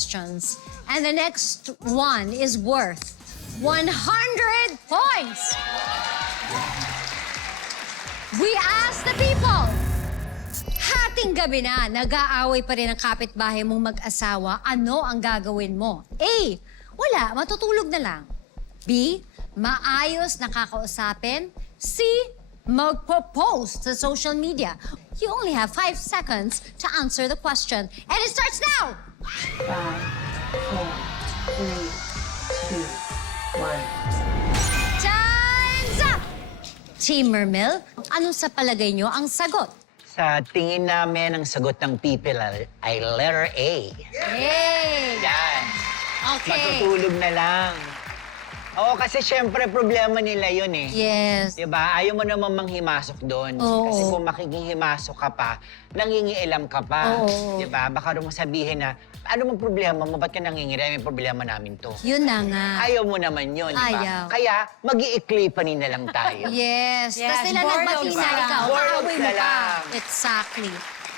questions. And the next one is worth 100 points. We ask the people. Hating gabi na, nag-aaway pa rin ang kapitbahay mong mag-asawa. Ano ang gagawin mo? A. Wala, matutulog na lang. B. Maayos na kakausapin. C. Magpo-post sa social media. You only have 5 seconds to answer the question. And it starts now! 5, 4, 3, 2, 1. Time's up! Team Mermel, ano sa palagay nyo ang sagot? Sa tingin namin, ang sagot ng people ay letter A. Yay! Yan. Okay. Matutulog na lang. Oo, kasi syempre problema nila yun eh. Yes. Diba? Ayaw mo naman manghimasok doon. Oo. Kasi kung makikinghimasok ka pa, nangingialam ka pa. Oo. Diba? Baka rin mo sabihin na, ano mong problema mo? Ba't ka nangingialam? May problema namin to. Yun na nga. Ayaw mo naman yun, diba? Ayaw. Kaya, mag-iiklipanin na lang tayo. Yes. Yes, Tapos sila boredom nagbati na na lang. ikaw. Boredom Kaaway mo na pa. lang. Exactly.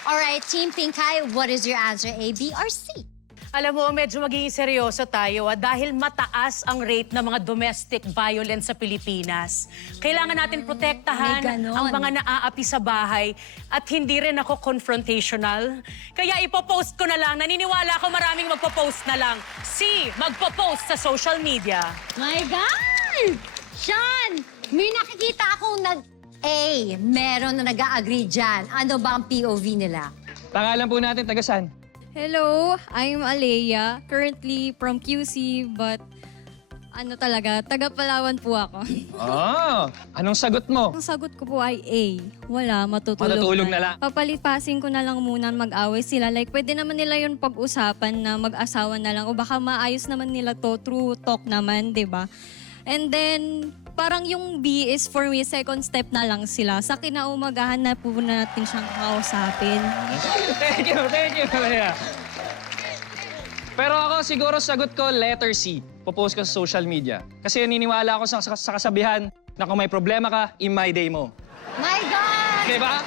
Alright, Team Pinkay, what is your answer? A, B, or C? Alam mo, medyo magiging seryoso tayo dahil mataas ang rate ng mga domestic violence sa Pilipinas. Kailangan natin protektahan May ganon. ang mga naaapi sa bahay at hindi rin ako confrontational. Kaya ipopost ko na lang. Naniniwala ako maraming magpo-post na lang. C, magpo-post sa social media. My God! Sean, may nakikita akong A, meron na nag-a-agree dyan. Ano ba ang POV nila? Pangalan po natin, taga saan? Hello, I'm Alea, currently from QC, but ano talaga, taga Palawan po ako. Oh, anong sagot mo? Ang sagot ko po ay A. Wala, matutulog, Matutulog na lang. Papalipasin ko na lang muna mag-away sila. Like, pwede naman nila yun pag-usapan na mag-asawa na lang. O baka maayos naman nila to through talk naman, di ba? And then, parang yung B is for me, second step na lang sila. Sa kinaumagahan na po natin siyang kakausapin. Thank you, Maria. Pero ako siguro sagot ko letter C. Popost ko sa social media. Kasi naniniwala ako sa kasabihan na kung may problema ka, in my day mo. My God! Diba?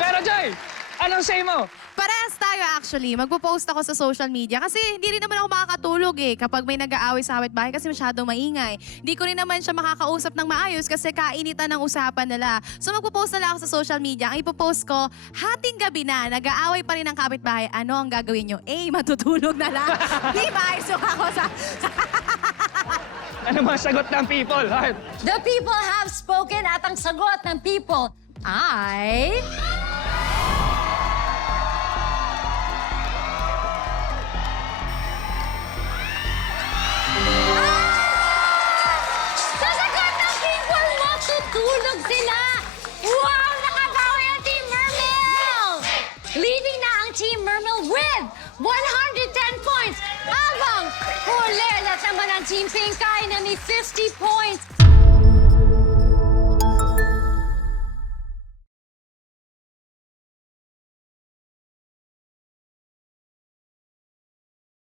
Pero Joy, anong say mo? Parehas tayo actually. Magpo-post ako sa social media kasi hindi rin naman ako makakatulog kapag may nag-aaway sa kapitbahay kasi masyadong maingay. Hindi ko rin naman siya makakausap ng maayos kasi kainitan ng usapan nila. So magpo-post na lang ako sa social media. Ang ipo-post ko, hating gabi na, nag-aaway pa rin ang kapitbahay. Ano ang gagawin nyo? A, matutulog na lang. B, maayos ako sa... Ano mga sagot ng people? Heart? The people have spoken at ang sagot ng people ay... Sa sagot ng people, matutulog sila! Wow! Nakabawi ang Team Mermel! Leading na ang Team Mermel with 110 points! Habang hulilat naman ang Team Pinkay na may 50 points.